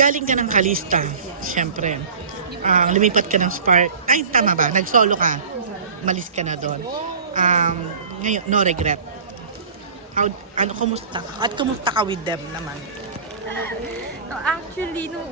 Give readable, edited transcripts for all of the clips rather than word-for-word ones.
galing ka ng Calista, syempre. Lumipat ka ng Spark. Ay, tama ba? Nag-solo ka. Malis ka na doon. Ngayon, no regret. Kumusta ka? At kumusta ka with them naman? No, actually, nung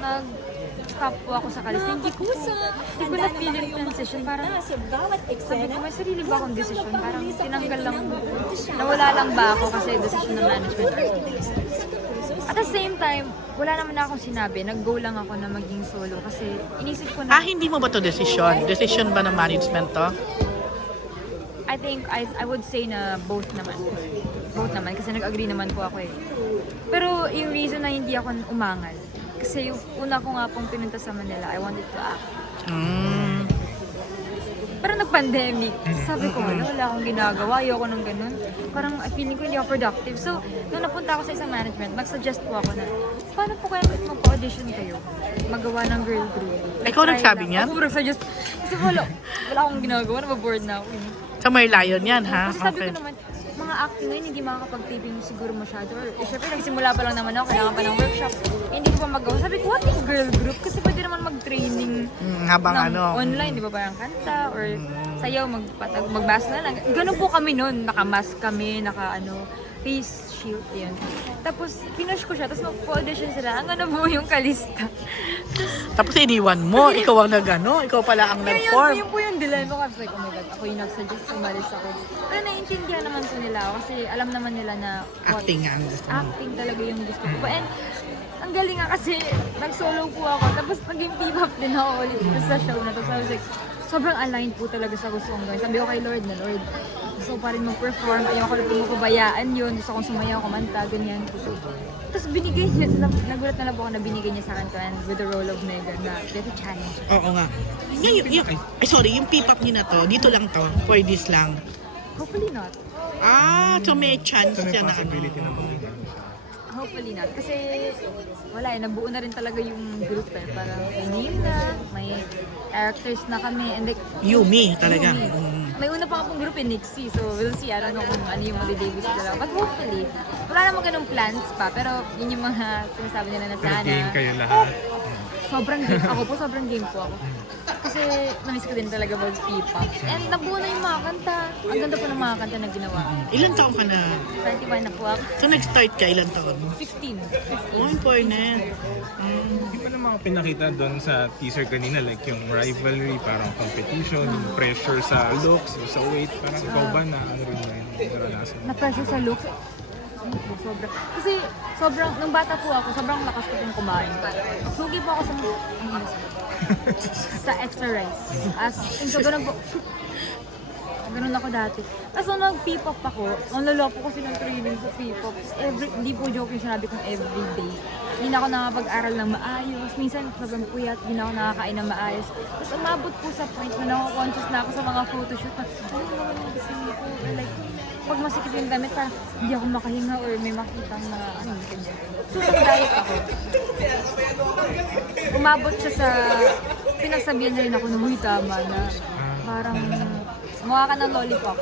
nag-stop po ako sa Calista, hindi ko na-feel yung transition. Parang sabi ko, may sarili ba akong decision? Parang tinanggal lang, nawala lang ba ako kasi decision ng management or something. At the same time, wala naman na akong sinabi. Nag-go lang ako na maging solo kasi inisip ko na... Hindi mo ba to decision? Decision ba ng management to? I think I would say na both naman. Both naman kasi nag-agree naman po ako eh. Pero yung reason na hindi ako umangal, kasi yung una ko nga pong pinunta sa Manila, I wanted to act. Pero nag-pandemic, sabi ko, wala akong ginagawa, ayoko nang ganun. Parang feeling ko hindi ako productive. So, nung napunta ako sa isang management, nag-suggest po ako na, paano po kaya mag-audition kayo? Magawa ng girl group. Ikaw nagsabi niyan? Ako nag-suggest. Kasi wala akong ginagawa, nababoard na ako. Sa Merlion yan, ha? Kasi sabi ko naman, mga acting ngayon, hindi makakapag-taping siguro masyado. Or, syempre, nagsimula pa lang naman ako, kailangan pa ng workshop. Hindi ko pa magawa. Sabi ko, what if girl group? Kasi pwede naman mag-training habang ng online, di ba parang kanta or sayaw, magbasa na lang. Ganun po kami noon, naka-mask kami, face shield, yun. Tapos, pinush ko siya, tapos mag-audition sila. Ang po yung Calista. Tapos iniwan mo, ikaw ang ikaw pala ang nag-form. Yun po yung dilemma ko. I was like, oh my God, ako yung nag-suggest, umalis ako. Pero naiintindihan naman po nila ako kasi alam naman nila na Acting nga ang gusto mo. acting talaga yung gusto ko. And ang galing nga kasi nag-solo po ako, tapos naging P-pop din ako ulit sa show na to. So I was like, sobrang aligned po talaga sa gusto kong gawin. Sabi ko kay Lord na, Lord, gusto ko pa rin mag-perform, ayoko na pumupabayaan yun, gusto kong sumayaw, kumanta, ganyan. Tapos binigay niya, nagulat na lang po ako na binigay niya sa akin to and with the role of Megan na very challenge. Oo nga. Ngayon, yung P-pop niyo na to, dito lang to, for this lang. Hopefully not. So may chance So may siya na possibility na ba? Hopefully not. Kasi wala nabuo na rin talaga yung group eh. Parang may name na, may characters na kami. And like, Yumi talaga. Yumi. May una pa akong group in Nixie, so we'll see. I don't know kung ano yung mag-debut sila. But hopefully, wala namang ganung plans pa. Pero yun yung mga sinasabi nila na Pero sana. game kayo lahat. Sobrang game. Ako po, sobrang game po ako. Kasi namiss ko din talaga mag-P-pop. And nabuo na yung mga kanta. Ang ganda po ng mga kanta na ginawa. Ilan taon ka na? 31 na po ako. So nag-start ka, ilan taon? 16. Oh, important. Hindi pa naman pinakita doon sa teaser kanina, like yung rivalry, parang competition, yung pressure sa looks, sa weight, parang ikaw ba na ano rin ba yung naranasan? Na-pressure sa looks. Sobra. Kasi sobrang, nung bata po ako, sobrang lakas ko pong kumain. Sugi po ako sa extra rice. As in, so ganun po. Ganun ako dati. Tapos nung nag-P-pop ako, ang lolo po kasi ng training sa P-pop. Hindi po joke yung sinabi kong everyday. Hindi na ako nakapag-aral ng maayos. Minsan, sobrang puyat, hindi na ako nakakain ng maayos. Tapos umabot po sa point na nako-conscious na ako sa mga photoshoot na, ano naman yung gusto ko? Like, pag masikip yung damit, parang hindi ako makahinga or may makitang na ano, ganyan. So, nag-diet ako. Umabot siya sa, pinagsabihan na rin ako na, huy, tama na. Parang, mukha ka ng lollipop.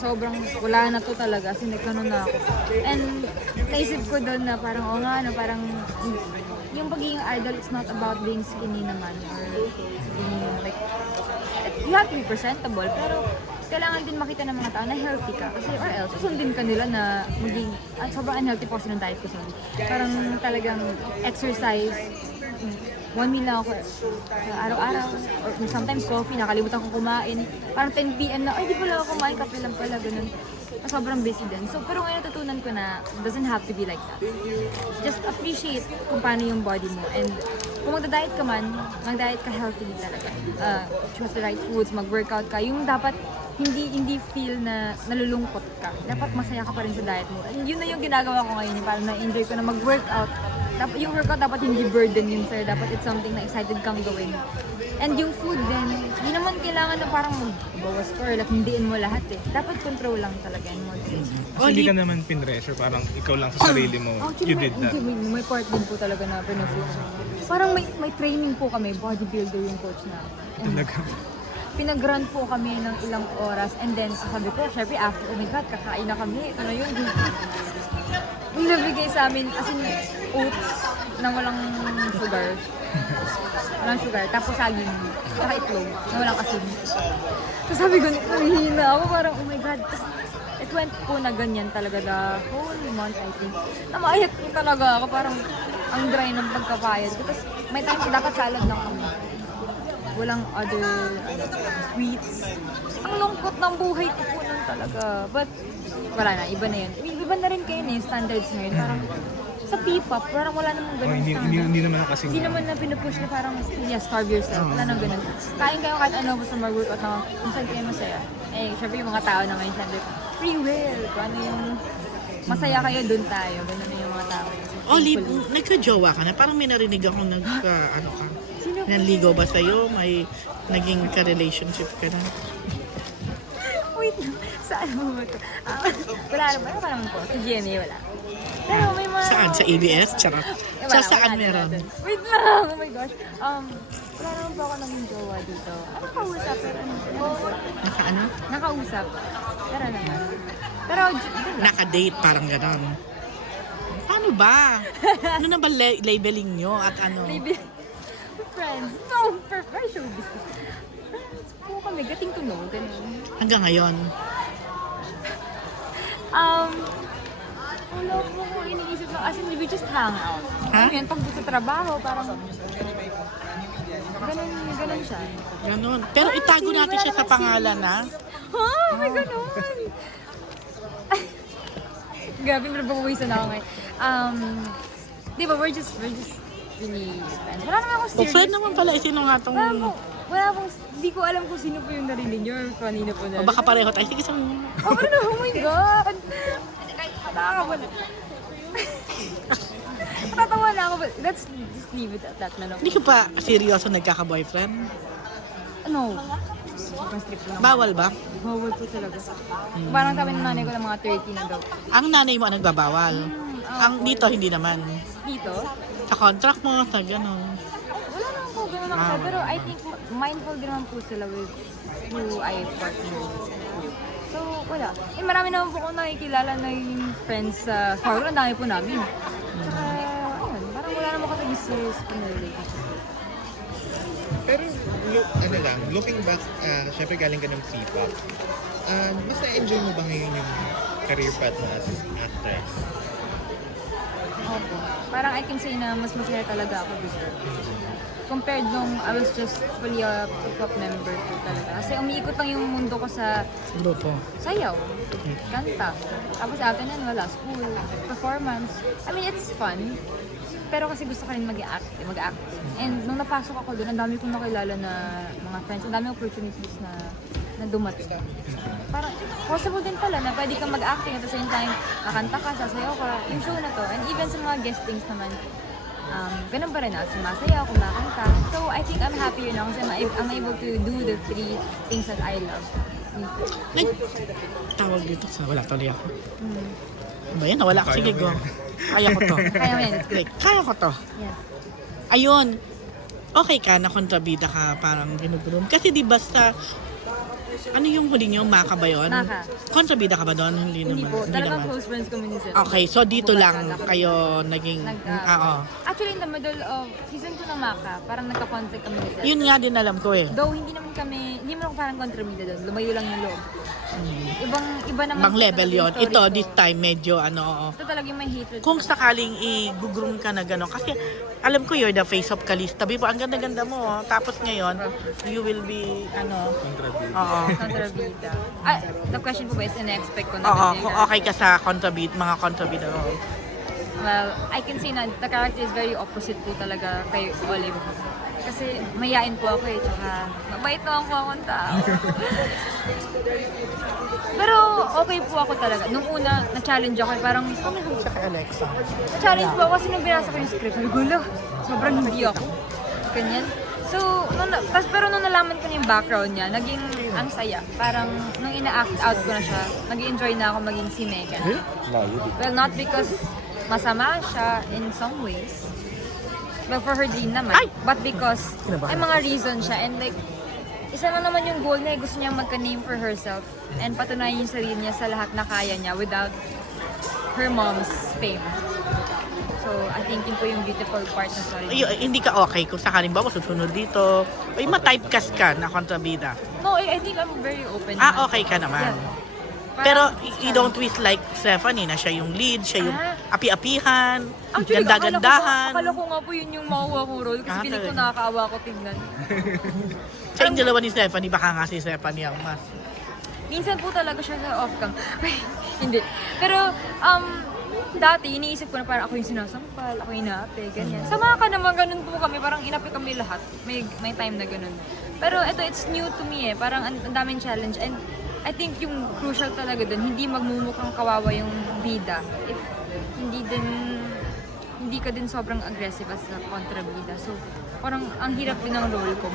Sobrang wala na to talaga, kasi nagkanon na ako. And naisip ko doon na parang, o nga, no, parang yung pagiging idol, it's not about being skinny naman or being like, you have to be presentable, pero kailangan din makita ng mga tao na healthy ka kasi or else susundin ka nila na maging sobrang unhealthy po kasi ng diet ko, sorry. Parang talagang exercise, 1 meal lang ako araw-araw or sometimes coffee, nakalimutan kong kumain, parang 10 PM na, ay di pala ako kumain, kape lang pala, ganun. Sobrang busy din. So, pero ngayon natutunan ko na it doesn't have to be like that. Just appreciate kung paano yung body mo. And kung magda-diet ka man, mag-diet ka healthy talaga. Choose the right foods, mag-workout ka. Yung dapat hindi feel na nalulungkot ka. Dapat masaya ka pa rin sa diet mo. And yun na yung ginagawa ko ngayon. Parang na-enjoy ko na mag-workout. Yung workout dapat hindi burden yun sir. Dapat it's something na excited kang gawin. And yung food din, hindi naman kailangan na parang bawas ka or like, hindiin mo lahat eh. Dapat control lang talaga and moderation. So, hindi ka naman pinressure, parang ikaw lang sa sarili mo, you did that. May part din po talaga na pinag-coach. Parang may training po kami, bodybuilder yung coach na. Talaga. Pinag-run po kami ng ilang oras and then sabi ko, syempre after, oh my God, kakain na kami. Ano yun? Yung nabigay sa amin, as in, oats na walang sugar. Walang sugar. Tapos saging. Tsaka itlog na walang asin. So sabi ko, nahihina ako. Parang, oh my God. Tapos, it went po na ganyan talaga the whole month, I think. Namaiyak po talaga ako. Parang, ang dry ng pagkapayad ko. Tapos, may times dapat salad lang kami. Walang other sweets. Ang lungkot ng buhay ko po nun talaga. But, wala na. Iba na yun. Iba na rin kayo na yung standards ngayon. Parang, sa P-pop, parang wala namang ganun standard. Hindi naman kasi. Hindi naman na pinupush na parang, yeah, starve yourself. Wala nang ganun. Kain kayo kahit ano, basta mag-workout na kung saan kayo masaya. Eh, syempre yung mga tao na ngayon, syempre, free will. Kung ano yung masaya kayo, dun tayo. Ganun na yung mga tao. Olive, nagka-jowa ka na? Parang may narinig akong ano ka? Sino po? Nanligaw ba sa'yo? May naging ka-relationship ka na? Wait lang. Saan mo ba ito? Wala naman po. Sa GMA, wala. Pero may mga... Saan? Sa ABS? Charot. Eh, Sa wala, saan wala meron? natin. Wait lang! Oh my gosh. Wala naman po ako naging jowa dito. Ano kausap? Pero ano po? Naka-ano? Nakausap. Pero naman. Pero, dun lang. Naka-date, parang gano'n. Paano ba? Ano na ba labeling nyo at ano? Maybe, friends. No, for showbiz. Friends po kami. Getting to know. Ganun. Hanggang ngayon? Wala po ko iniisip lang. As in, we just hang out. Ha? Ano yan, pag sa trabaho, parang... Ganun siya. Ganon. Pero itago Wala natin siya sa naman pangalan, ha? Ha? May ganun! Grabe, nababawisan ako ngayon. Di ba, we're just really friends. Wala naman ako O serious. friend naman pala, sino nga tong... Wala pong, di ko alam kung sino po yung narinig niyo or kanino po O baka pareho tayo. Sige, sa... Oh, ano? Oh my God! Nakakawa na. Natatawa na ako, but let's just leave it at that na lang. Hindi ka pa seryoso nagkaka-boyfriend? No. Sobrang strict lang. Bawal ba? Bawal po talaga. Parang sabi ng nanay ko ng mga 30 na daw. Ang nanay mo ang nagbabawal. Ang dito, hindi naman. Dito? Sa contract mo, sa gano'n. Wala naman po, gano'n ako siya. Pero I think mindful din naman po sila with who I partner with. So, wala. Eh, marami naman po akong nakikilala na yung friends sa Sparrow. Ang dami po namin. Tsaka, ayun, parang wala naman kami serious pa na relationship. Pero, ano lang, looking back, syempre galing ka ng P-pop. Mas na-enjoy mo ba ngayon yung career path mo as actress? Opo. Parang I can say na mas masaya talaga ako dito. Compared nung I was just fully a P-pop member po talaga. Kasi umiikot lang yung mundo ko sa Grupo. sayaw, kanta. Tapos after nun, wala, school, performance. I mean, it's fun. Pero kasi gusto ko rin mag-act. And nung napasok ako doon, ang dami kong nakilala na mga friends, ang dami opportunities na dumating. Parang possible din pala na pwede kang mag-acting at the same time, kakanta ka, sasayaw ka, yung show na to. And even sa mga guestings naman, ganun pa rin ako, sumasayaw, kumakanta. So I think I'm happier now kasi I'm able to do the 3 things that I love. Tawag dito. Wala tuloy ako. Ano ba yan? Nawala ako. Sige, go. Kaya ko to. Kaya mo yan. Like, kaya ko to. Yes. Ayun. Okay ka na kontrabida ka, parang ginugroom. Kasi di basta, ano yung huli niyo? Maka ba yun? Maka. Kontrabida ka ba doon? Hindi Hindi naman. po. Hindi Talagang naman. close friends kami ni Sir. Okay, so dito lang Bumatala kami. kayo naging... Oo. Actually, in the middle of season 2 na Maka, parang nagka-contact kami ni Sir. Yun nga din alam ko eh. Though hindi naman ako parang kontrabida doon. Lumayo lang yung loob. Iba naman. Bang po level talaga yon. yung story Ito, ko. this time, medyo ano, oo. Ito talaga yung may hatred. Kung sakaling i-groom ka na gano'n, kasi alam ko you're the face of Calista. Bibo, ang ganda-ganda mo. Oh. Tapos ngayon, you will be, ano, oo. Kontrabida. The question po ba is in-expect ko na Oo, ganyan kung ka? okay ka sa kontrabid, mga kontrabida role. Well, I can say na the character is very opposite po talaga kay Olive. Kasi mayain po ako eh, tsaka mabait naman po akong tao. Pero okay po ako talaga. Nung una, na-challenge ako eh, parang Sa kay Alexa. na-challenge po ako kasi nung binasa ko yung script, sabi ko, "Lo, sobrang hindi ako." Ganyan. So, pero nung nalaman ko na yung background niya, naging ang saya. Parang nung ina-act out ko na siya, nag-enjoy na ako maging si Megan. Well, not because masama siya in some ways, but for her dream naman. But because ay mga reason siya and like, isa lang naman yung goal niya, gusto niya magka-name for herself and patunayan yung sarili niya sa lahat na kaya niya without her mom's fame. So, I think yun po yung beautiful part ng story. Hindi ka okay kung sakaling ba susunod dito. Ay, ma-typecast ka na kontrabida. No, I think I'm very open. Okay ka naman. Yeah. Pero Parang, you don't wish like Stephanie na siya yung lead, siya yung api-apihan, actually, ganda-gandahan. akala ko nga po yun yung makuha kong role kasi piling ko talaga. nakakaawa ko tingnan. Sa yung dalawa ni Stephanie, baka nga si Stephanie ang mas. Minsan po talaga siya sa off-cam. Hindi. Pero, dati, iniisip ko na parang ako yung sinasampal, ako yung inaapi, ganyan. Sama ka naman, ganun po kami, parang inapi kami lahat. May time na ganun. Pero ito, it's new to me eh. Parang ang daming challenge. And I think yung crucial talaga dun, hindi magmumukhang kawawa yung bida. If hindi ka din sobrang aggressive as a kontrabida. So, parang ang hirap din ng role ko.